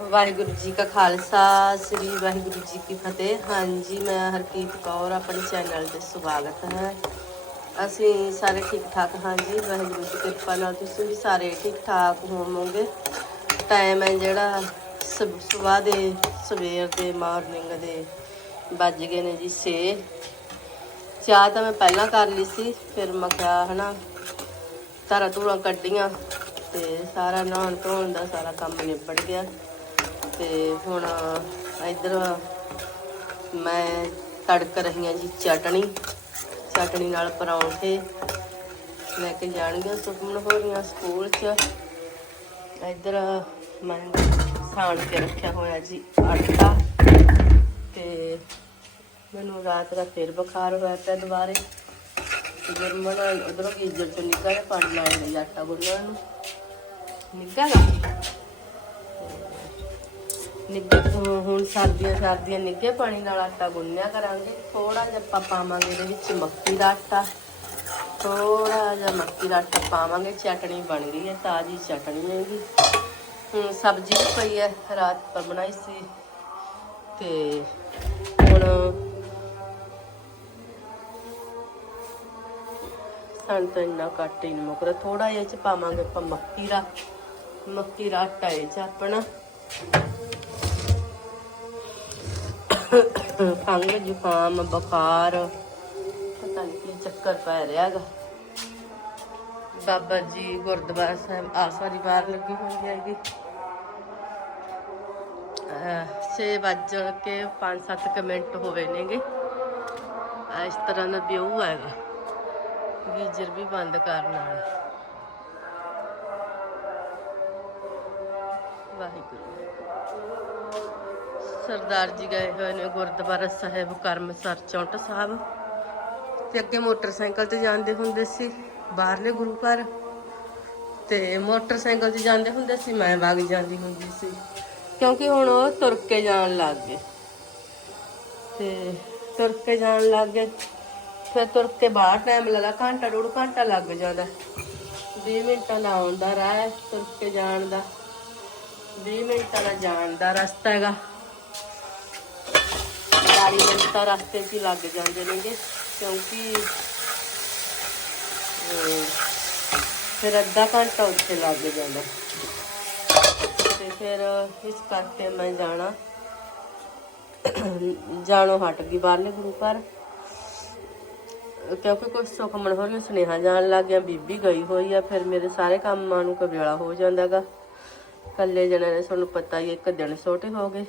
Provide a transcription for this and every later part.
ਵਾਹਿਗੁਰੂ ਜੀ ਕਾ ਖਾਲਸਾ, ਸ੍ਰੀ ਵਾਹਿਗੁਰੂ ਜੀ ਕੀ ਫਤਿਹ। ਹਾਂਜੀ, ਮੈਂ ਹਰਕੀਤ ਕੌਰ, ਆਪਣੇ ਚੈਨਲ ਤੇ ਸਵਾਗਤ ਹੈ। ਅਸੀਂ ਸਾਰੇ ਠੀਕ ਠਾਕ ਹਾਂ ਜੀ, ਵਾਹਿਗੁਰੂ ਦੀ ਕਿਰਪਾ ਨਾਲ ਤੁਸੀਂ ਵੀ ਸਾਰੇ ਠੀਕ ਠਾਕ ਹੋਵੋਗੇ। ਟਾਈਮ ਹੈ ਜਿਹੜਾ ਸਵੇਰ ਦੇ ਸਵੇਰ ਦੇ ਮਾਰਨਿੰਗ ਦੇ ਵੱਜ ਗਏ ਨੇ ਜੀ 6 ਚਾਹ ਤਾਂ ਮੈਂ ਪਹਿਲਾਂ ਕਰ ਲਈ ਸੀ, ਫਿਰ ਮੈਂ ਕਿਹਾ ਹਨਾ ਧਾਰਾਂ ਧੂਰਾਂ ਕੱਢੀਆਂ ਤੇ ਸਾਰਾ ਨਹਾਉਣ ਧੋਣ ਦਾ ਸਾਰਾ ਕੰਮ ਨਿਬੜ ਗਿਆ। ਤੇ ਹੁਣ ਇੱਧਰ ਮੈਂ ਤੜਕ ਰਹੀ ਹਾਂ ਜੀ ਚਟਣੀ ਚਟਣੀ ਨਾਲ ਪਰੌਂਠੇ। ਲੈ ਕੇ ਜਾਣਗੇ ਸੁਖਮਨ ਹੋ ਰਹੀਆਂ ਸਕੂਲ 'ਚ। ਇੱਧਰ ਮੈਂ ਸਾਣ ਕੇ ਰੱਖਿਆ ਹੋਇਆ ਜੀ ਆਟਾ। ਤੇ ਮੈਨੂੰ ਰਾਤ ਦਾ ਫਿਰ ਬੁਖਾਰ ਹੋਇਆ ਪਿਆ ਦੁਬਾਰੇ। ਜਰਮਨ ਉਧਰੋਂ ਗੀਜਰ ਚੋਂ ਨਿਕਲਿਆ ਪਾਣੀ ਲਾਇਆ ਲਈ ਆਟਾ ਗੁੰਨਣ ਨੂੰ। ਨਿਕਲ ਨਿੱਗੇ ਨਿੱਘੇ ਹੁਣ ਸਰਦੀਆਂ ਸਰਦੀਆਂ ਨਿੱਘੇ ਪਾਣੀ ਨਾਲ ਆਟਾ ਗੁੰਨਿਆ ਕਰਾਂਗੇ। ਥੋੜਾ ਜਿਹਾ ਆਪਾਂ ਪਾਵਾਂਗੇ ਇਹਦੇ ਵਿੱਚ ਮੱਕੀ ਦਾ ਆਟਾ। ਥੋੜਾ ਜਿਹਾ ਮੱਕੀ ਦਾ ਆਟਾ ਪਾਵਾਂਗੇ, ਚਟਣੀ ਬਣ ਗਈ ਹੈ, ਤਾਜ਼ੀ ਚਟਣੀ ਹੈਗੀ ਹੁਣ ਸਬਜ਼ੀ ਵੀ ਪਈ ਹੈ, ਰਾਤ ਪਰ ਬਣਾਈ ਸੀ। ਤੇ ਹੁਣ ਸਾਨੂੰ ਤਾਂ ਇੰਨਾ ਘੱਟ ਹੀ ਨਹੀਂ ਮੁੱਕਦਾ। ਥੋੜਾ ਜਿਹਾ ਚ ਪਾਵਾਂਗੇ ਆਪਾਂ ਮੱਕੀ ਦਾ ਮੱਕੀ ਦਾ ਆਟਾ ਇਹ ਚ ਆਪਣਾ। ਖੰਘ ਜ਼ੁਕਾਮ, ਬੁਖਾਰ, ਪਤਾ ਨਹੀਂ ਕੀ ਚੱਕਰ ਪੈ ਰਿਹਾ ਹੈਗਾ। ਬਾਬਾ ਜੀ ਗੁਰਦੁਆਰਾ ਸਾਹਿਬ ਆਸਾਰੀ ਬਾਹਰ ਲੱਗੀ ਹੋਈ ਹੈਗੀ। ਅਹ ਛੇ ਵੱਜ ਕੇ 5-7 ਮਿੰਟ ਹੋਵੇ ਨੇਗੇ। ਇਸ ਤਰ੍ਹਾਂ ਦਾ ਵਿਊ ਹੈਗਾ। ਗੀਜ਼ਰ ਵੀ ਬੰਦ ਕਰਨ ਵਾਲਾ। ਸਰਦਾਰ ਜੀ ਗਏ ਹੋਏ ਨੇ ਗੁਰਦੁਆਰਾ ਸਾਹਿਬ ਕਰਮਸਰ ਚੌਂਟ ਸਾਹਿਬ। ਤੇ ਅੱਗੇ ਮੋਟਰਸਾਈਕਲ ਤੇ ਜਾਂਦੇ ਹੁੰਦੇ ਸੀ, ਬਾਹਰਲੇ ਗੁਰੂ ਘਰ। ਤੇ ਮੋਟਰਸਾਈਕਲ ਤੇ ਜਾਂਦੇ ਹੁੰਦੇ ਸੀ, ਮੈਂ ਵਗ ਜਾਂਦੀ ਹੁੰਦੀ ਸੀ। ਕਿਉਂਕਿ ਹੁਣ ਉਹ ਤੁਰ ਕੇ ਜਾਣ ਲੱਗ ਗਏ। ਤੇ ਤੁਰ ਕੇ ਜਾਣ ਲੱਗ ਗਏ। ਫਿਰ ਤੁਰ ਕੇ ਬਾਹਰ ਟਾਈਮ ਲੱਗਦਾ ਘੰਟਾ ਡੂਢ ਘੰਟਾ ਲੱਗ ਜਾਂਦਾ। 20 ਮਿੰਟਾਂ ਦਾ ਆਉਣ ਦਾ ਰਾਹ ਹੈ ਤੁਰ ਕੇ ਜਾਣ ਦਾ। 20 ਮਿੰਟਾਂ ਦਾ ਜਾਣ ਦਾ ਰਸਤਾ ਹੈਗਾ। 40 ਮਿੰਟ ਤਾਂ ਰਸਤੇ 'ਚ ਲੱਗ ਜਾਂਦੇ ਨੇਗੇ, ਕਿਉਂਕਿ ਫਿਰ ਅੱਧਾ ਘੰਟਾ ਉੱਥੇ ਲੱਗ ਜਾਂਦਾ। ਤੇ ਫਿਰ ਇਸ ਕਰਕੇ ਮੈਂ ਜਾਣਾ। ਜਾਣੋ ਹਟ ਗਈ ਬਾਹਰਲੇ ਗੁਰੂ ਘਰ। ਕਿਉਂਕਿ ਕੁਝ ਸੁਖਮਨ ਹੋ ਰਹੀ ਸੁਨੇਹਾ ਜਾਣ ਲੱਗ ਗਿਆ, ਬੀਬੀ ਗਈ ਹੋਈ ਆ, ਫਿਰ ਮੇਰੇ ਸਾਰੇ ਕੰਮਾਂ ਨੂੰ ਕਬੇਲਾ ਹੋ ਜਾਂਦਾਗਾ। ਕੱਲੇ ਜਣੇ ਨੇ ਤੁਹਾਨੂੰ ਪਤਾ ਹੀ ਇੱਕ ਦਿਨ ਛੋਟੇ ਹੋ ਗਏ।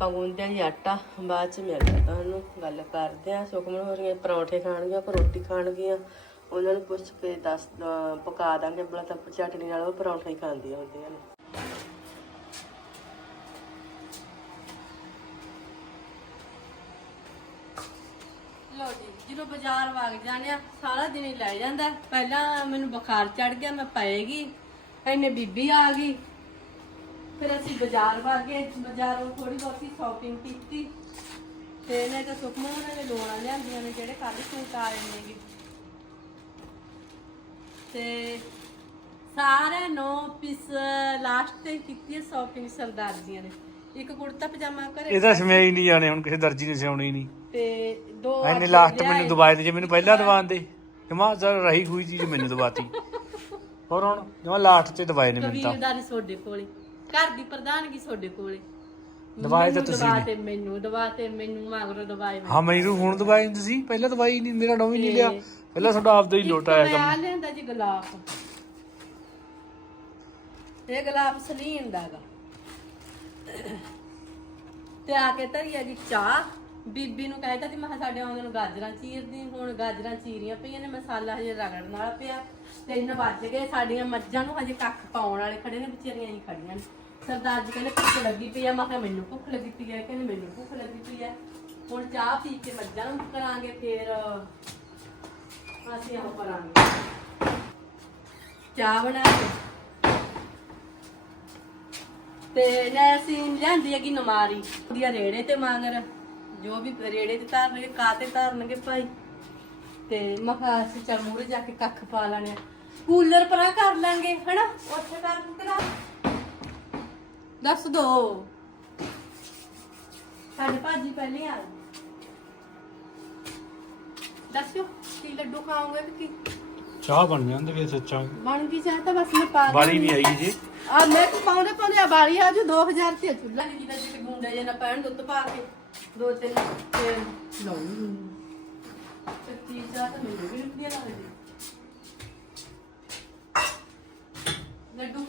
ਆਪਾਂ ਗੁੰਨਦੇ ਜੀ ਆਟਾ, ਬਾਅਦ ਚ ਮਿਲਦਾ ਤੁਹਾਨੂੰ ਗੱਲ ਕਰਦੇ ਆ ਸੁਖਮਨ ਹੋ ਰਹੀਆਂ ਪਰੌਂਠੇ ਖਾਣਗੀਆਂ ਪਰ ਰੋਟੀ ਖਾਣਗੀਆਂ। ਉਹਨਾਂ ਨੂੰ ਪੁੱਛ ਕੇ ਦੱਸ ਪਕਾ ਦਾਂਗੇ ਬੜਾ ਤਾਂ ਚਟਨੀ ਨਾਲ ਉਹ ਪਰੌਂਠੇ ਹੀ ਖਾਂਦੀਆਂ ਹੁੰਦੀਆਂ ਨੇ। ਲੋ ਜੀ, ਜਦੋਂ ਬਾਜ਼ਾਰ ਵਗ ਜਾਣਿਆ ਸਾਰਾ ਦਿਨ ਹੀ ਲੈ ਜਾਂਦਾ। ਪਹਿਲਾਂ ਮੈਨੂੰ ਬੁਖਾਰ ਚੜ ਗਿਆ, ਮੈਂ ਪਏਗੀ ਐਨੇ ਬੀਬੀ ਆ ਗਈ। ਫਿਰ ਅਸੀਂ ਬਾਜ਼ਾਰ ਵਗ ਗਏ ਬਾਜ਼ਾਰੋਂ ਥੋੜੀ ਬਹੁਤੀ ਸ਼ਾਪਿੰਗ ਕੀਤੀ। ਤੇ ਇਹਨੇ ਤਾਂ ਸੁਖਮਾ ਉਹਨਾਂ ਨੇ ਲੋਣਾ ਲਿਆਂਦੀਆਂ ਨੇ ਜਿਹੜੇ ਕੱਲ ਸੂਟ ਆਏ ਨੇਗੇ ਤੇ ਸਾਰੇ ਨੋ ਪੀਸ ਲਾਸਟ ਤੇ ਕੀਤੀ ਹੈ ਸ਼ਾਪਿੰਗ ਸਰਦਾਰ ਜੀਆਂ ਨੇ। ਇੱਕ ਕੁੜਤਾ ਪਜਾਮਾ ਘਰੇ ਇਹ ਤਾਂ ਹੀ ਨਹੀਂ ਜਾਣੇ ਹੁਣ ਕਿਸੇ ਦਰਜੀ ਨੇ ਸਿਉਣੀ ਨਹੀਂ। ਤੇ ਦੋ ਅੱਜ ਲਾਸਟ ਲਿਆਏ। ਮੈਨੂੰ ਦਵਾਈ ਦੇ ਜੇ ਮੈਨੂੰ ਪਹਿਲਾਂ ਦਵਾਨ ਦੇ ਜਮਾ ਸਰ ਰਹੀ ਹੋਈ ਚੀਜ਼ ਮੈਨੂੰ ਦਵਾਤੀ ਹੋਰ ਹੁਣ ਜਮਾ ਲਾਸਟ ਤੇ ਦਵਾਈ ਨੇ ਮੈਨੂੰ ਤਾਂ। ਕਬੀਲਦਾਰੀ ਤੁਹਾਡੇ ਕੋਲੇ ਘਰ ਦੀ ਪ੍ਰਧਾਨਗੀ ਤੁਹਾਡੇ ਕੋਲੇ। ਦਵਾਈ ਤਾਂ ਮੈਨੂੰ ਤੁਸੀਂ ਦਵਾ ਨੇ। ਤੇ ਮੈਨੂੰ ਦਵਾ ਤੇ ਮੈਨੂੰ ਮਗਰੋਂ ਦਵਾਈ ਹਾਂ ਮੈਨੂੰ ਹੁਣ ਦਵਾਈ ਨਹੀਂ ਤੁਸੀਂ ਪਹਿਲਾਂ ਦਵਾਈ ਨਹੀਂ ਮੇਰਾ ਵੀ ਨਹੀਂ ਲਿਆ। ਪਹਿਲਾਂ ਤੁਹਾਡਾ ਆਪਦਾ ਹੀ ਲੋਟ ਆਇਆ ਮੈਂ ਆ ਕੰਮ। ਲੈਂਦਾ ਜੀ ਇਹ ਗਲਾਫ ਸਲੀਨ ਦਾਗਾ ਤੇ ਆ ਕੇ ਧਰੀ ਆ ਜੀ ਚਾਹ। ਬੀਬੀ ਨੂੰ ਕਹਿਤਾ ਜੀ ਮੈਂ ਕਿਹਾ ਸਾਡੇ ਆਉਂਦੇ ਨੂੰ ਗਾਜਰਾਂ ਚੀਰਦੀ ਹੁਣ ਗਾਜਰਾਂ ਚੀਰੀਆਂ ਪਈਆਂ ਨੇ ਮਸਾਲਾ ਹਜੇ ਰਗੜਨ ਵਾਲਾ ਪਿਆ। ਤਿੰਨ ਵੱਜ ਗਏ ਸਾਡੀਆਂ ਮੱਝਾਂ ਨੂੰ ਹਜੇ ਕੱਖ ਪਾਉਣ ਵਾਲੇ ਖੜੇ ਨੇ ਵਿਚਾਰੀਆਂ ਹੀ ਖੜੀਆਂ ਨੇ। ਸਰਦਾਰ ਜੀ ਕਹਿੰਦੇ ਭੁੱਖ ਲੱਗੀ ਪਈ ਆ। ਮੈਂ ਕਿਹਾ ਮੈਨੂੰ ਭੁੱਖ ਲੱਗੀ ਪਈ ਆ। ਕਹਿੰਦੇ ਮੈਨੂੰ ਭੁੱਖ ਲੱਗੀ ਪਈ ਆ। ਹੁਣ ਚਾਹ ਪੀ ਕੇ ਮੱਝਾਂ ਨੂੰ ਕਰਾਂਗੇ ਫੇਰ। ਅਸੀਂ ਆਹ ਕਰਾਂਗੇ। ਚਾਹ ਬਣਾ ਕੇ। ਤੇ ਲੈ ਅਸੀਂ ਲਿਆਂਦੀ ਹੈਗੀ ਨਮਾਰੀ। ਉਹਦੀਆਂ ਰੇੜੇ ਤੇ ਮਾਂਗਰ। ਜੋ ਵੀ ਰੇੜੇ ਤੇ ਧਰਨਗੇ ਕਾਤੇ ਧਾਰਨਗੇ ਭਾਈ। ਤੇ ਮਖਾ ਅਸੀਂ ਚਲ ਮੂਹਰੇ ਜਾ ਕੇ ਕੱਖ ਪਾ ਲੈਣੇ ਆ। ਕੂਲਰ ਪਰਾਂ ਕਰ ਲਾਂਗੇ, ਹਨਾ? ਉੱਥੇ ਕਰ ਕਰਾ। ਦੱਸ ਦੋ। ਸਾਡੇ ਭਾਜੀ ਪਹਿਲੇ ਆ ਗਏ। ਦੱਸੋ ਕੀ ਲੱਡੂ ਖਾਓਗੇ ਕਿ ਕੀ? ਚਾਹ ਬਣ ਜਾਂਦੀ ਵੇ ਸੱਚਾਂ ਬਣ ਗਈ ਚਾਹ ਤਾਂ ਬਸ ਮੈਂ ਪਾ ਵਾਰੀ ਨਹੀਂ ਆਈ ਜੀ। ਆ ਮੈਂ ਤਾਂ ਪਾਉਂਦੇ ਪਾਉਂਦੇ ਆ ਬਾਰੀ ਆ ਜੋ 2000 ਤੇ ਚੁੱਲਾ ਨਹੀਂ ਜਿਹਦਾ ਜਿੱਤੇ ਗੁੰਡੇ ਜੇ ਨਾ ਪੈਣ ਦੁੱਧ ਪਾ ਕੇ। ਦੋ ਤਿੰਨ ਤੇ ਲਾਉਣੀ ਸੱਚੀ ਚਾਹ ਤਾਂ ਮੈਨੂੰ ਵੀ ਨਹੀਂ ਲੱਗਦੀ।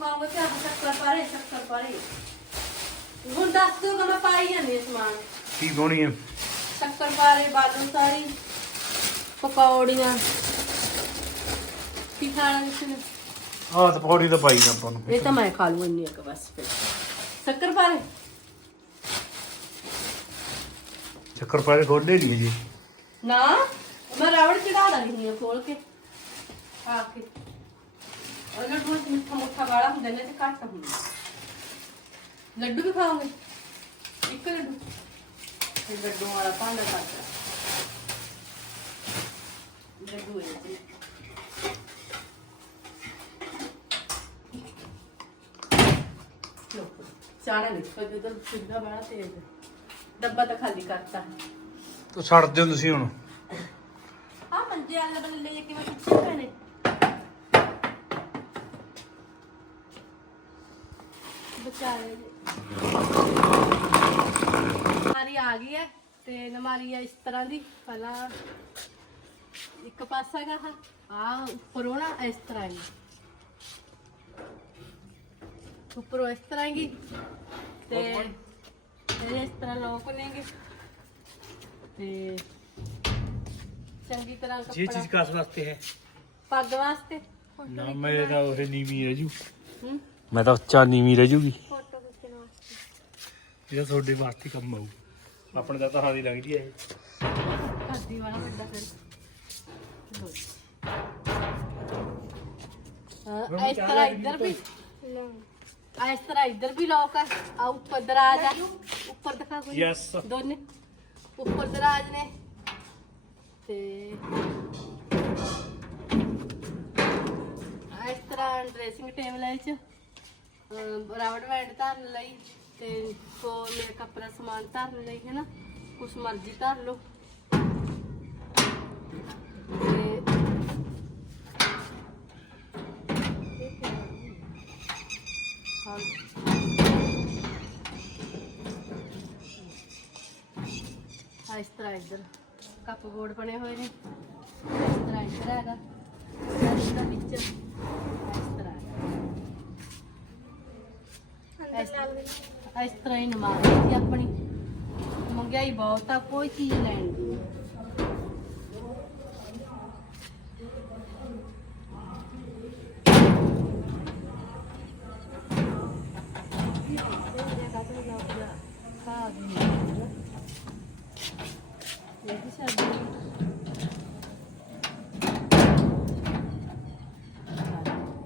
ਲੱਡੂ ਖਾਓਗੇ ਤੇ ਅੱਜ ਸ਼ੱਕਰ ਪਾਰੇ ਸ਼ੱਕਰ ਪਾਰੇ ਹੁਣ ਦੱਸ ਦਿਓ ਕਿ ਮੈਂ ਪਾਈ ਜਾਂਦੀ ਹਾਂ ਸਮਾਨ। ਕੀ ਪਾਉਣੀ ਹੈ ਸ਼ੱਕਰ ਪਾਰੇ ਬਾਲੂ ਸਾਰੀ ਪਕੌੜੀਆਂ। ਕੀ ਖਾਣਾ ਤੁਸੀਂ ਆਹ ਤਾਂ ਪੌੜੀ ਤਾਂ ਪਾਈ ਨਾ ਆਪਾਂ ਨੂੰ। ਇਹ ਤਾਂ ਮੈਂ ਖਾ ਲੂ ਇੰਨੀ ਇੱਕ ਬਸ ਫਿਰ। ਸ਼ੱਕਰ ਪਾਰੇ ਚੱਕਰ ਪਾਰੇ ਖੋਲੇ ਨਹੀਂ ਜੀ। ਨਾ ਮੈਂ ਰਾਵੜ ਚੜਾ ਆ ਖੋਲ ਕੇ। ਆ ਕੇ। ਉਹ ਲੱਡੂ ਵਿੱਚ ਮਿੱਠਾ ਮੁੱਠਾ ਵਾਲਾ ਹੁੰਦਾ ਨੇ ਤੇ ਘੱਟ ਹੁੰਦਾ। ਲੱਡੂ ਵੀ ਖਾਓਗੇ? ਇੱਕ ਲੱਡੂ। ਇਹ ਲੱਡੂ ਵਾਲਾ ਭਾਂਡਾ ਕਰਦਾ ਲੱਡੂ ਹੈ ਜੀ ਲੋ ਚਾਣਾ ਨਿਕਲ ਜਦੋਂ ਸਿੱਧਾ ਬੜਾ ਤੇਜ਼। ਡੱਬਾ ਤਾਂ ਖਾਲੀ ਕਰਤਾ। ਤੂੰ ਛੱਡ ਦਿਓ ਤੁਸੀਂ ਹੁਣ। ਆ ਮੰਜੇ ਵਾਲੇ ਬਲੇ ਲੈ ਕੇ ਮੈਂ ਕਿੱਥੇ ਪੈਣੇ। ਬਚਾਏ ਨਮਾਰੀ ਆ ਗਈ ਹੈ ਤੇ ਨਮਾਰੀ ਆ ਇਸ ਤਰ੍ਹਾਂ ਦੀ। ਪਹਿਲਾਂ ਇੱਕ ਪਾਸਾ ਹੈਗਾ ਆ ਉੱਪਰੋਂ ਨਾ ਇਸ ਤਰ੍ਹਾਂ ਹੀ ਉੱਪਰੋਂ ਇਸ ਤਰ੍ਹਾਂ ਹੀ ਤੇ ਇਹ ਇਸ ਤਰ੍ਹਾਂ ਲੋਕ ਲੈਂਗੇ ਤੇ ਚੰਗੀ ਤਰ੍ਹਾਂ ਇਹ ਕੱਪੜਾ ਚੀਜ਼ ਕਾਸ ਵਾਸਤੇ ਹੈ। ਪੱਗ ਵਾਸਤੇ। ਨਾ ਮੈਂ ਤਾਂ ਉਹ ਨੀਵੀਂ ਰਹਿ ਜੂ। ਹੂੰ ਮੈਂ ਤਾਂ ਉੱਚਾ ਨੀਵੀਂ ਰਹਿ ਜੂਗੀ। ਫੋਟੋ ਖਿੱਚਣ ਵਾਸਤੇ। ਇਹਦਾ ਤੁਹਾਡੇ ਵਾਸਤੇ ਕੰਮ ਆਊ। ਆਪਣੇ ਤਾਂ ਤਰ੍ਹਾਂ ਦੀ ਲੱਗਦੀ ਹੈ ਕਰਦੀ ਵਾਲਾ ਵੱਡਾ ਫਿਰ। ਹਾਂ ਇਸ ਤਰ੍ਹਾਂ ਇੱਧਰ ਵੀ ਇਸ ਤਰ੍ਹਾਂ ਇੱਧਰ ਵੀ ਲੋਕ ਆ। ਆ ਉੱਪਰ ਦਰਾਜ ਆ। ਉੱਪਰ ਦਿਖਾ ਕੋਈ। Yes. ਦੋਨੇ। ਉੱਪਰ ਦਰਾਜ ਨੇ। ਤੇ ਇਸ ਤਰ੍ਹਾਂ ਡਰੈਸਿੰਗ ਟੇਬਲ ਹੈ ਚ। ਰਾਵੜ ਬੈਂਡ ਧਰਨ ਲਈ ਤੇ ਕੋ ਮੇਕਅਪ ਦਾ ਸਮਾਨ ਧਰਨ ਲਈ ਹੈ ਨਾ ਕੁਛ ਮਰਜ਼ੀ ਧਰ ਲਓ। ਇਸ ਤਰ੍ਹਾਂ ਇੱਧਰ ਕੱਪ ਬੋਰਡ ਬਣੇ ਹੋਏ ਨੇ। ਇਸ ਤਰ੍ਹਾਂ ਇੱਧਰ ਹੈਗਾ। ਇਸ ਤਰ੍ਹਾਂ ਵਿੱਚ ਇਸ ਤਰ੍ਹਾਂ ਇਸ- ਤਰ੍ਹਾਂ ਹੀ ਨਮਾਜ਼ ਹੈ ਆਪਣੀ ਮਹਿੰਗਾਈ ਬਹੁਤ ਆ, ਕੋਈ ਚੀਜ਼ ਲੈਣ ਦੀ।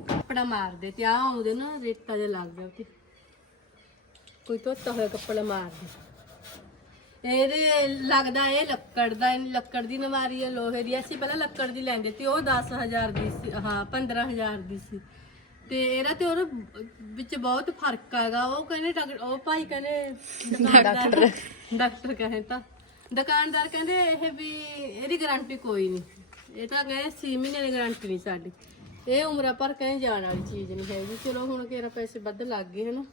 ਕੱਪੜਾ ਮਾਰਦੇ ਤੇ ਆ ਉਹਦੇ ਨਾ ਰੇਟਾ ਜਿਹਾ ਲੱਗ ਗਿਆ ਉੱਤੇ ਕੋਈ ਧੋਤਾ ਹੋਇਆ ਕੱਪੜਾ ਮਾਰਦੇ ਇਹਦੇ ਲੱਗਦਾ ਇਹ ਲੱਕੜ ਦਾ ਇਹ ਲੱਕੜ ਦੀ ਨਵਾਰੀ ਹੈ ਲੋਹੇ ਦੀ। ਅਸੀਂ ਪਹਿਲਾਂ ਲੱਕੜ ਦੀ ਲੈਂਦੇ ਤੇ ਉਹ 10000 ਦੀ ਸੀ ਹਾਂ 15000 ਦੀ ਸੀ। ਤੇ ਇਹਦਾ ਤੇ ਉਹਦੇ ਵਿੱਚ ਬਹੁਤ ਫ਼ਰਕ ਹੈਗਾ। ਉਹ ਕਹਿੰਦੇ ਉਹ ਭਾਈ ਕਹਿੰਦੇ ਡਾਕਟਰ। ਡਾਕਟਰ ਕਹੇ ਤਾਂ। ਦੁਕਾਨਦਾਰ ਕਹਿੰਦੇ ਇਹ ਵੀ ਇਹਦੀ ਗਾਰੰਟੀ ਕੋਈ ਨਹੀਂ। ਇਹ ਤਾਂ ਕਹਿੰਦੇ 6 ਮਹੀਨੇ ਦੀ ਗਾਰੰਟੀ ਨਹੀਂ ਸਾਡੀ। ਇਹ ਉਮਰਾਂ ਭਰ ਕਹਿੰਦੇ ਜਾਣ ਵਾਲੀ ਚੀਜ਼ ਨਹੀਂ ਹੈਗੀ। ਚਲੋ ਹੁਣ ਕਿਹੜਾ ਪੈਸੇ ਵੱਧ ਲੱਗ ਗਏ ਹਨਾ?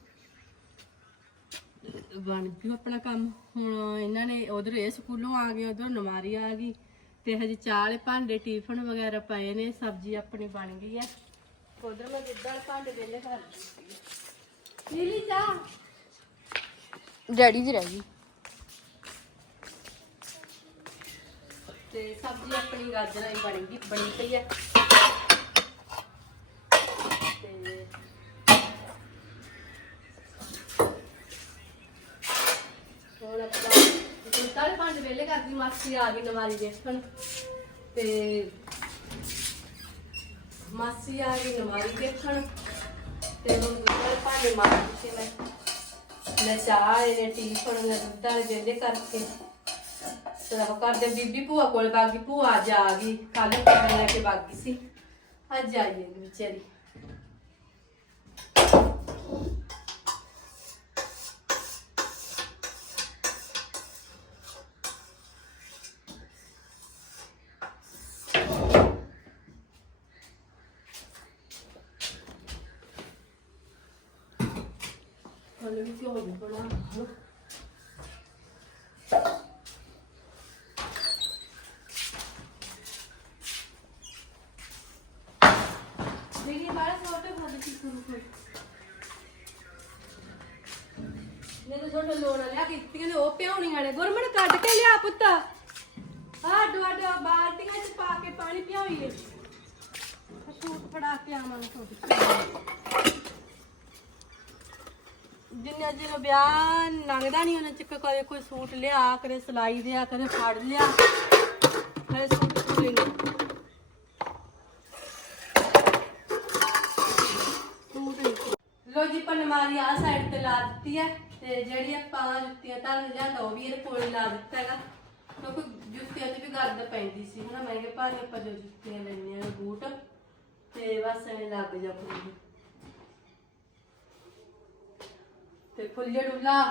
ਬਣ ਗਿਆ ਆਪਣਾ ਕੰਮ। ਹੁਣ ਇਹਨਾਂ ਨੇ ਉਧਰ ਇਹ ਸਕੂਲੋਂ ਆ ਗਏ ਉਧਰ ਨਮਾਰੀ ਆ ਗਈ ਤੇ ਹਜੇ ਚਾਹ ਵਾਲੇ ਭਾਂਡੇ ਟਿਫਨ ਵਗੈਰਾ ਪਏ ਨੇ ਸਬਜ਼ੀ ਆਪਣੀ ਬਣ ਗਈ ਆ। ਉਧਰ ਮੈਂ ਜਿੱਦਾਂ ਭਾਂਡੇ ਵੇਲੇ ਕਰ ਦਿੱਤੀ ਨੀਲੀ ਚਾਹ। ਡੈਡੀ ਦੀ ਰਹਿ ਗਈ ਤੇ ਸਬਜ਼ੀ ਆਪਣੀ ਗਾਜਰਾਂ ਹੀ ਬਣ ਗਈ ਬਣੀ ਪਈ ਤੇ ਹੁਣ ਆਪਣਾ ਦੁੱਧ ਵਾਲੇ ਭਾਂਡੇ ਵੇਲੇ ਮਾਸੀ ਆ ਗਈ ਨਵਾਰੀ ਦੇਖਣ ਤੇ ਮਾਸੀ ਆ ਗਈ ਨਵਾਰੀ ਦੇਖਣ ਤੇ ਹੁਣ ਦੁੱਧ ਭਾਂਡੇ ਮਾਰ ਦਿੱਤੇ ਮੈਂ। ਮੈਂ ਚਾਹ ਇਹਨੇ ਟੀਫਨ ਨੇ ਦੁੱਧ ਵਾਲੇ ਵੇਲੇ ਕਰਕੇ। ਤੇ ਕਰਦੇ ਬੀਬੀ ਭੂਆ ਕੋਲ, ਬਾਗੀ ਭੂਆ ਅੱਜ ਆ ਗਈ। ਕੱਲ ਟਿਫਨ ਲੈ ਕੇ ਬਾਗੀ ਸੀ। ਅੱਜ ਆਈ ਹੈ ਵਿਚਾਰੀ। ਹਲੇ ਵੀ ਕਿਉਂ ਨਹੀਂ ਬਣਾ ਦੇਖੀ ਜਿੰਨੇ ਜਿੰਨੇ ਵਿਆਹ ਲੰਘਦਾ ਨਹੀਂ ਉਹਨਾਂ ਚ ਕਦੇ ਕੋਈ ਸੂਟ ਲਿਆ, ਕਦੇ ਸਿਲਾਈ ਦਿਆ ਕਦੇ ਫੜ ਲਿਆ। ਕਦੇ ਸੂਟ ਪੂਰੇ ਨਹੀਂ ਲੋ ਜੀ ਪਨਮਾਰੀ ਆ ਸਾਈਡ ਤੇ ਲਾ ਦਿੱਤੀ ਹੈ ਤੇ ਜਿਹੜੀ ਆਪਾਂ ਜੁੱਤੀਆਂ ਤਾਂ ਲਿਆਂਦਾ ਉਹ ਵੀ ਇਹਦੇ ਕੋਲ ਲਾ ਦਿੱਤਾ ਹੈਗਾ। ਕਿਉਂਕਿ ਜੁੱਤੀਆਂ ਤੇ ਵੀ ਗਰਦ ਪੈਂਦੀ ਸੀ। ਹਨਾ ਮਹਿੰਗੇ ਭਾਰੇ ਆਪਾਂ ਜੋ ਜੁੱਤੀਆਂ ਲੈਣੀਆਂ ਨੇ ਬੂਟ, ਤੇ ਬਸ ਐਂ ਲੱਗ ਜਾ ਪੂਰੀ। ਤੇ ਖੁੱਲੇ ਡੁੱਲਾ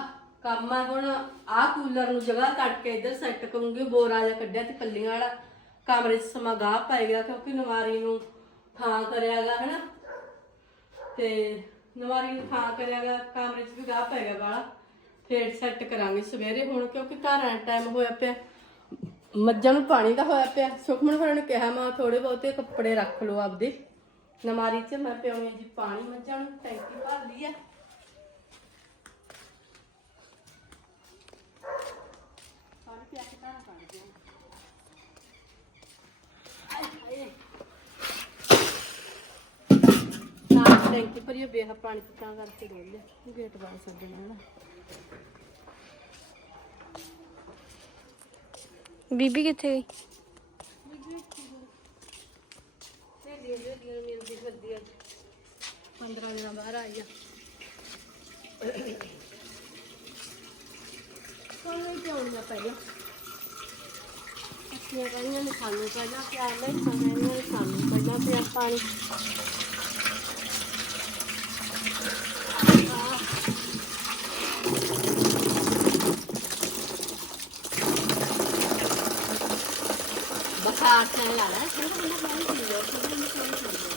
ਕੰਮ ਆ ਹੁਣ। ਆਹ ਕੂਲਰ ਨੂੰ ਜਗ੍ਹਾ ਕੱਟ ਕੇ ਇੱਧਰ ਸੈੱਟ ਕਰੂੰਗੀ, ਬੋਰਾ ਜਿਹਾ ਕੱਢਿਆ ਤੇ ਪੱਲੀਆਂ ਵਾਲਾ। ਕਮਰੇ 'ਚ ਸਮਾਂ ਗਾਹ ਪਾਏਗਾ ਕਿਉਂਕਿ ਨਵਾਰੀ ਨੂੰ ਥਾਂ ਕਰਿਆਗਾ, ਹਨਾ? ਤੇ ਨਵਾਰੀ ਨੂੰ ਥਾਂ ਕਰਿਆਗਾ, ਕਮਰੇ 'ਚ ਵੀ ਗਾਹ ਪਾਏਗਾ ਵਾਲਾ ਫੇਰ ਸੈੱਟ ਕਰਾਂਗੇ ਸਵੇਰੇ ਹੁਣ ਕਿਉਂਕਿ ਘਰਾਂ ਆਣ ਟਾਈਮ ਹੋਇਆ ਪਿਆ। ਮੱਝਾਂ ਨੂੰ ਪਾਣੀ ਦਾ ਹੋਇਆ ਪਿਆ। ਸੁਖਮਨ ਹੋਰਾਂ ਨੇ ਕਿਹਾ, ਮਾਂ ਥੋੜੇ ਬਹੁਤੇ ਕੱਪੜੇ ਰੱਖ ਲਓ ਆਪਦੇ। ਨਮਾਰੀ 'ਚ ਮੈਂ ਪਿਆਉਣੀ ਜੀ ਪਾਣੀ। ਮੱਝਾਂ ਨੂੰ ਟੈਂਕੀ ਭਰ ਲਈ ਆ ਪਾਣੀ ਪਿਆ ਕੇ ਤਾਂ ਕਰ ਦਿਓ ਆਏ ਹਾਏ ਨਾ ਟੈਂਕੀ ਭਰੀ ਬੇਹਾ ਪਾਣੀ ਤਾਂ ਕਰਕੇ ਡੋਲ ਲਿਆ ਗੇਟ ਸੱਜਣਾ ਨਾ। ਬੀਬੀ ਕਿੱਥੇ ਗਈ? ਮਿਲਦੀ ਫਿਰਦੀ ਅੱਜ 15 ਦਿਨਾਂ ਬਾਹਰ ਆਈ ਆ। ਕੋਈ ਪਿਆਉਣੀਆਂ ਪਹਿਲਾਂ ਅੱਛੀਆਂ ਕਹਿੰਦੀਆਂ ਨੇ ਸਾਨੂੰ ਪਹਿਲਾਂ ਪਿਆਰ ਨਹੀਂ ਕਹਿੰਦੀਆਂ ਨੇ ਸਾਨੂੰ ਪਹਿਲਾਂ ਪਿਆਰ ਪਾਣੀ ਬਖਾਰ ਤੇ ਲਾ ਲੈ ਥੋੜਾ ਜਿਹਾ ਪਾਣੀ ਪੀ ਲਓ ਥੋੜਾ ਜਿਹਾ ਪਾਣੀ ਪੀ ਲਓ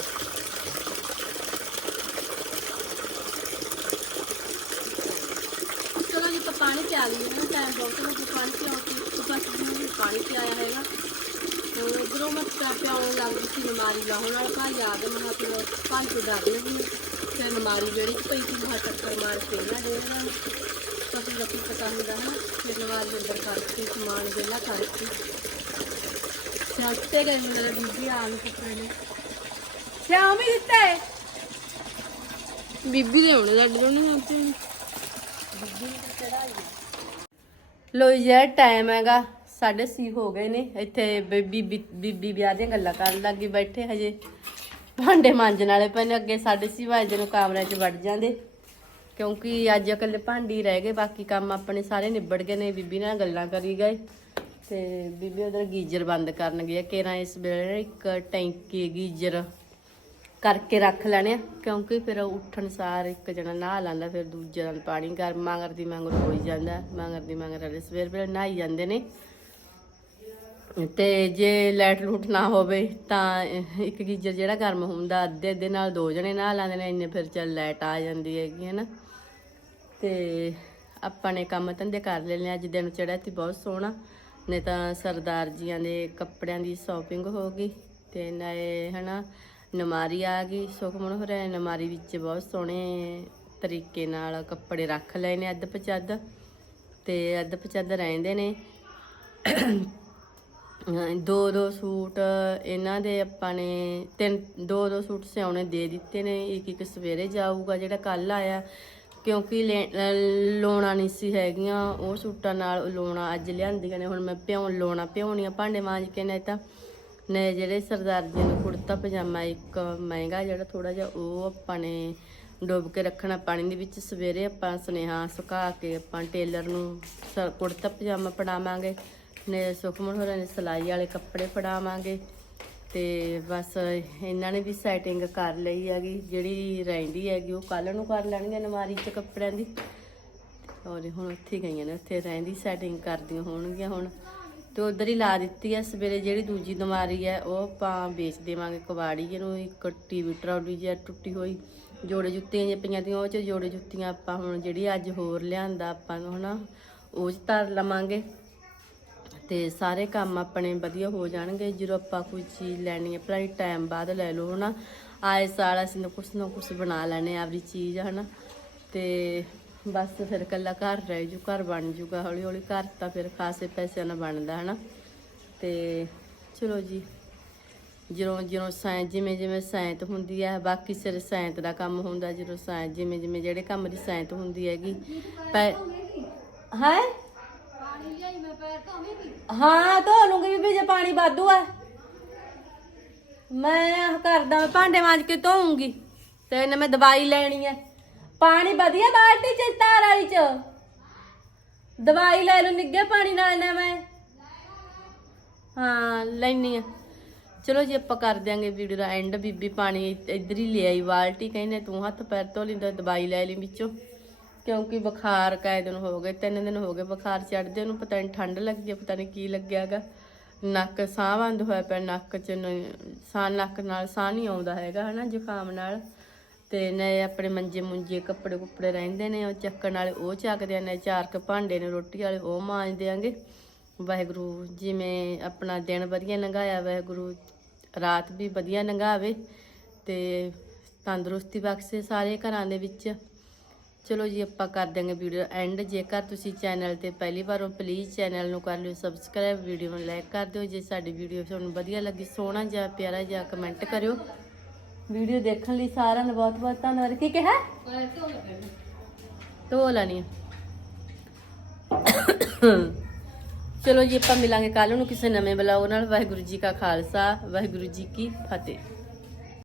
ਚਲੋ ਜੀ ਆਪਾਂ ਪਾਣੀ ਪਿਆ ਲਈਏ ਨਾ ਟਾਈਮ ਬਹੁਤ ਹੋ ਗਿਆ ਪਾਣੀ ਪਿਆਉਣ ਦੀ ਬਸ ਜੀ ਪਾਣੀ ਪਿਆਇਆ ਹੈਗਾ ਤੇ ਉਧਰੋਂ ਮੈਂ ਪਿਆ ਪਿਆਉਣ ਲੱਗ ਗਈ ਸੀ ਨਮਾਰੀ ਲਾਉਣ ਵਾਲਾ ਭਾਈ ਆ ਗਿਆ ਮੈਂ ਕਿਹਾ ਚਲੋ ਭਾਈ ਤੋਂ ਡਰ ਗਈ ਫਿਰ ਨਮਾਰੀ ਜਿਹੜੀ ਚ ਪਈ ਸੀ ਮੈਂ ਟੱਕਰ ਮਾਰ ਕੇ ਨਾ ਦੇ ਕਰਕੇ ਸਮਾਨ ਵਿਹਲਾ ਕਰਕੇ ਛੱਤੇ ਗਏ ਮੇਰੇ ਬੀਬੀ ਦੇ ਆਉਣੇ ਲੱਡ ਦੋਨੇ ਜਾਂਦੇ ਲੋ ਯਾਰ ਟਾਈਮ ਹੈਗਾ 6:30 ਹੋ ਗਏ ਨੇ। ਇੱਥੇ ਬੀਬੀ ਬੀਬੀ ਵਿਆਹ ਦੀਆਂ ਗੱਲਾਂ ਕਰਨ ਲੱਗੀ ਬੈਠੇ ਹਜੇ। ਭਾਂਡੇ ਮਾਂਜਣ ਵਾਲੇ ਪਏ ਨੇ, ਅੱਗੇ 6:30 ਵਜੇ ਨੂੰ ਕਮਰੇ 'ਚ ਵੜ ਜਾਂਦੇ। ਕਿਉਂਕਿ ਅੱਜ ਇਕੱਲੇ ਭਾਂਡੀ ਰਹਿ ਗਏ, ਬਾਕੀ ਕੰਮ ਆਪਣੇ ਸਾਰੇ ਨਿਬੜ ਗਏ ਨੇ, ਬੀਬੀ ਨਾਲ ਗੱਲਾਂ ਕਰੀ ਗਏ। ਤੇ ਬੀਬੀ ਉਧਰ ਗੀਜ਼ਰ ਬੰਦ ਕਰਨ ਗਈ ਕੇਰਾਂ ਇਸ ਵੇਲੇ ਇੱਕ ਟੈਂਕੀ ਗੀਜ਼ਰ ਕਰਕੇ ਰੱਖ ਲੈਣੇ ਆ, ਕਿਉਂਕਿ ਫਿਰ ਉੱਠਣ ਸਾਰ ਇੱਕ ਜਣਾ ਨਹਾ ਲੈਂਦਾ, ਫਿਰ ਦੂਜੇ ਨਾਲ ਪਾਣੀ ਗਰਮ ਮੰਗਰ ਦੀ ਮੰਗਰ ਹੋਈ ਜਾਂਦਾ, ਮੰਗਰ ਦੀ ਮੰਗਰ ਵਾਲੇ ਸਵੇਰ ਵੇਲੇ ਨਹਾਈ ਜਾਂਦੇ ਨੇ। ਤੇ ਜੇ ਲਾਈਟ ਲੂਟ ਨਾ ਹੋਵੇ ਤਾਂ ਇੱਕ ਗੀਜ਼ਰ ਜਿਹੜਾ ਗਰਮ ਹੁੰਦਾ, ਅੱਧੇ ਅੱਧੇ ਨਾਲ ਦੋ ਜਣੇ ਨਹਾ ਲੈਂਦੇ ਨੇ, ਇੰਨੇ ਫਿਰ ਚੱਲ ਲਾਈਟ ਆ ਜਾਂਦੀ ਹੈਗੀ ਹੈ ਨਾ ਤੇ ਆਪਾਂ ਨੇ ਕੰਮ ਧੰਦੇ ਕਰ ਲੈਣੇ ਅੱਜ ਦਿਨ ਚੜਿਆ ਤੇ ਬਹੁਤ ਸੋਹਣਾ। ਨੇ ਤਾਂ ਸਰਦਾਰ ਜੀਆਂ ਦੇ ਕੱਪੜਿਆਂ ਦੀ ਸ਼ਾਪਿੰਗ ਹੋ ਗਈ ਤੇ ਨਾਲੇ ਹਨਾ ਨਮਾਰੀ ਆ ਗਈ, ਸੁਖਮਨ ਹੋਰਾਂ ਨੇ ਨਮਾਰੀ ਵਿੱਚ ਬਹੁਤ ਸੋਹਣੇ ਤਰੀਕੇ ਨਾਲ ਕੱਪੜੇ ਰੱਖ ਲਏ ਨੇ ਅੱਧ ਪਚੱਦ ਤੇ ਅੱਧ ਪਚੱਦ ਰਹਿੰਦੇ ਨੇ। ਦੋ ਦੋ ਸੂਟ ਇਹਨਾਂ ਦੇ ਆਪਾਂ ਨੇ ਤਿੰਨ, ਦੋ ਦੋ ਸੂਟ ਸਿਆਉਣੇ ਦੇ ਦਿੱਤੇ ਨੇ ਇੱਕ ਇੱਕ ਸਵੇਰੇ ਜਾਊਗਾ ਜਿਹੜਾ ਕੱਲ ਆਇਆ। ਕਿਉਂਕਿ ਲੈ- ਅਹ, ਲੋਣਾ ਨਹੀਂ ਸੀ ਹੈਗੀਆਂ, ਉਹ ਸੂਟਾਂ ਨਾਲ ਲੋਣਾ ਅੱਜ ਲਿਆਂਦੀਆਂ ਨੇ, ਹੁਣ ਮੈਂ ਪਿਉਣ ਲੋਣਾ ਪਿਉਣੀਆਂ ਭਾਂਡੇ ਮਾਂਜ ਕੇ ਨੇ ਤਾਂ ਨੇ ਜਿਹੜੇ ਸਰਦਾਰ ਜੀ ਨੂੰ ਕੁੜਤਾ ਪਜਾਮਾ, ਇੱਕ ਮਹਿੰਗਾ ਜਿਹੜਾ ਥੋੜਾ ਜਿਹਾ, ਉਹ ਆਪਾਂ ਨੇ ਡੁੱਬ ਕੇ ਰੱਖਣਾ ਪਾਣੀ ਦੇ ਵਿੱਚ, ਸਵੇਰੇ ਆਪਾਂ ਸੁਨੇਹਾ ਸੁਕਾ ਕੇ ਆਪਾਂ ਟੇਲਰ ਨੂੰ ਸ- ਕੁੜਤਾ ਪਜਾਮਾ ਪੜਾਵਾਂਗੇ ਨੇ ਸੁਖਮਨ ਹੋਰਾਂ ਨੇ ਸਿਲਾਈ ਵਾਲੇ ਕੱਪੜੇ ਫੜਾਵਾਂਗੇ ਤੇ ਬਸ ਇਹਨਾਂ ਨੇ ਵੀ ਸੈਟਿੰਗ ਕਰ ਲਈ ਹੈਗੀ, ਜਿਹੜੀ ਰਹਿੰਦੀ ਹੈਗੀ, ਉਹ ਕੱਲ ਨੂੰ ਕਰ ਲੈਣਗੇ ਨਮਾਰੀ 'ਚ ਕੱਪੜਿਆਂ ਦੀ। ਔਰ ਹੁਣ ਉੱਥੇ ਗਈਆਂ ਨੇ, ਉੱਥੇ ਰਹਿੰਦੀ ਸੈਟਿੰਗ ਕਰਦੀਆਂ ਹੋਣਗੀਆਂ ਹੁਣ। ਤੇ ਉਧਰ ਹੀ ਲਾ ਦਿੱਤੀ ਹੈ ਸਵੇਰੇ ਜਿਹੜੀ ਦੂਜੀ ਨਮਾਰੀ ਹੈ, ਉਹ ਆਪਾਂ ਵੇਚ ਦੇਵਾਂਗੇ ਕਬਾੜੀ ਨੂੰ ਇੱਕ ਟੀਵੀ ਟਰਾਲੀ ਜਿਹਾ ਟੁੱਟੀ ਹੋਈ। ਜੋੜੇ ਜੁੱਤੀਆਂ ਜਿਹੀਆਂ ਪਈਆਂ ਤੀਆਂ ਉਹ ਚ ਜੋੜੇ ਜੁੱਤੀਆਂ ਆਪਾਂ ਹੁਣ ਜਿਹੜੀ ਅੱਜ ਹੋਰ ਲਿਆਂਦਾ ਆਪਾਂ ਨੂੰ ਹਨਾ, ਉਹ ਚ ਧਰ ਲਵਾਂਗੇ। ਤੇ ਸਾਰੇ ਕੰਮ ਆਪਣੇ ਵਧੀਆ ਹੋ ਜਾਣਗੇ। ਜਦੋਂ ਆਪਾਂ ਕੋਈ ਚੀਜ਼ ਲੈਣੀ ਹੈ, ਭਲਾ ਟਾਈਮ ਬਾਅਦ ਲੈ ਲਓ, ਹਨਾ। ਆਏ ਸਾਲ ਅਸੀਂ ਨਾ ਕੁਛ ਨਾ ਕੁਛ ਬਣਾ ਲੈਣੇ ਆਪਣੀ ਚੀਜ਼, ਹਨਾ। ਤੇ ਬਸ ਫਿਰ ਕੱਲਾ ਘਰ ਰਹਿ ਜੂ, ਘਰ ਬਣ ਜੂਗਾ ਹੌਲੀ ਹੌਲੀ ਘਰ ਤਾਂ ਫਿਰ ਖਾਸੇ ਪੈਸਿਆਂ ਨਾਲ ਬਣਦਾ, ਹਨਾ। ਤੇ ਚਲੋ ਜੀ, ਜਦੋਂ ਜਦੋਂ ਸਾਇ ਜਿਵੇਂ ਜਿਵੇਂ ਸਾਇੰਤ ਹੁੰਦੀ ਹੈ, ਬਾਕੀ ਸਿਰ ਸਾਇੰਤ ਦਾ ਕੰਮ ਹੁੰਦਾ। ਜਦੋਂ ਸਾਇੰਤ ਜਿਵੇਂ ਜਿਵੇਂ ਜਿਹੜੇ ਕੰਮ ਦੀ ਸਾਇੰਤ ਹੁੰਦੀ ਹੈਗੀ, ਪੈ ਹੈ? ਹਾਂ ਧੋ ਲੂੰਗੀ ਬੀਬੀ, ਜੇ ਪਾਣੀ ਵਾਧੂ ਹੈ ਮੈਂ ਕਰਦਾ, ਭਾਂਡੇ ਮਾਂਜ ਕੇ ਧੋਉਂਗੀ ਤੇ ਇਹਨੇ ਮੈਂ ਦਵਾਈ ਲੈਣੀ ਹੈ ਪਾਣੀ ਵਧੀਆ ਬਾਲਟੀ ਚ, ਤਾਰ ਵਾਲੀ ਚ। ਦਵਾਈ ਲੈ ਲੂ ਨਿੱਗੇ ਪਾਣੀ ਨਾਲ ਨਾ ਮੈਂ। ਹਾਂ, ਲੈਣੀ ਆ। ਚਲੋ ਜੀ, ਆਪਾਂ ਕਰ ਦਿਆਂਗੇ ਵੀਡੀਓ ਦਾ ਐਂਡ ਬੀਬੀ ਪਾਣੀ ਇੱਧਰ ਹੀ ਲੈ ਆਈ ਬਾਲਟੀ ਕਹਿੰਦੇ ਤੂੰ ਹੱਥ ਪੈਰ ਧੋ ਲਿੰਦਾ, ਦਵਾਈ ਲੈ ਲਈ ਵਿੱਚੋਂ। ਕਿਉਂਕਿ ਬੁਖਾਰ ਕਾਇ ਦਿਨ ਹੋ ਗਏ, ਤਿੰਨ ਦਿਨ ਹੋ ਗਏ, ਬੁਖਾਰ ਚੜਦੇ ਉਹਨੂੰ ਪਤਾ ਨਹੀਂ ਠੰਡ ਲੱਗੀ ਹੈ ਪਤਾ ਨਹੀਂ ਕੀ ਲੱਗਿਆਗਾ। ਨੱਕ ਸਾਹ ਬੰਦ ਹੋਇਆ ਪਿਆ, ਨੱਕ ਚ ਨ- ਸਾਹ, ਨੱਕ ਨਾਲ ਸਾਹ ਨਹੀਂ ਆਉਂਦਾ ਹੈਗਾ, ਹਨਾ, ਜ਼ੁਕਾਮ ਨਾਲ। ਤੇ ਨੇ ਆਪਣੇ ਮੰਜੇ ਮੁੰਜੇ ਕੱਪੜੇ ਕੁੱਪੜੇ ਰਹਿੰਦੇ ਨੇ, ਉਹ ਚੱਕਣ ਵਾਲੇ ਉਹ ਚੱਕਦੇ ਨੇ ਚਾਰ ਕ ਭਾਂਡੇ ਨੇ, ਰੋਟੀ ਵਾਲੇ ਉਹ ਮਾਂਜ ਦਿਆਂਗੇ। ਵਾਹਿਗੁਰੂ ਜਿਵੇਂ ਆਪਣਾ ਦਿਨ ਵਧੀਆ ਲੰਘਾਇਆ, ਵਾਹਿਗੁਰੂ ਰਾਤ ਵੀ ਵਧੀਆ ਲੰਘਾਵੇ ਤੇ ਤੰਦਰੁਸਤੀ ਬਖਸ਼ੇ ਸਾਰੇ ਘਰਾਂ ਦੇ ਵਿੱਚ। ਚਲੋ ਜੀ, ਆਪਾਂ ਕਰ ਦਾਂਗੇ ਵੀਡੀਓ ਐਂਡ। ਜੇਕਰ ਤੁਸੀਂ ਚੈਨਲ ਤੇ ਪਹਿਲੀ ਵਾਰ ਹੋ ਪਲੀਜ਼ ਚੈਨਲ ਨੂੰ ਕਰ ਲਿਓ ਸਬਸਕ੍ਰਾਈਬ ਵੀਡੀਓ ਨੂੰ ਲਾਈਕ ਕਰ ਦਿਓ। ਜੇ ਸਾਡੀ ਵੀਡੀਓ ਤੁਹਾਨੂੰ ਵਧੀਆ ਲੱਗੀ, ਸੋਹਣਾ ਜਾਂ ਪਿਆਰਾ ਜਾਂ ਕਮੈਂਟ ਕਰਿਓ। ਵੀਡੀਓ ਦੇਖਣ ਲਈ ਸਾਰਿਆਂ ਦਾ ਬਹੁਤ ਬਹੁਤ ਧੰਨਵਾਦ। ਕੀ ਕਿਹਾ? ਧੋ ਲੈਣੀ ਚਲੋ ਜੀ, ਆਪਾਂ ਮਿਲਾਂਗੇ ਕੱਲ ਨੂੰ ਕਿਸੇ ਨਵੇਂ ਬਲੌਗ ਨਾਲ। ਵਾਹਿਗੁਰੂ ਜੀ ਕਾ ਖਾਲਸਾ, ਵਾਹਿਗੁਰੂ ਜੀ ਕੀ ਫਤਿਹ।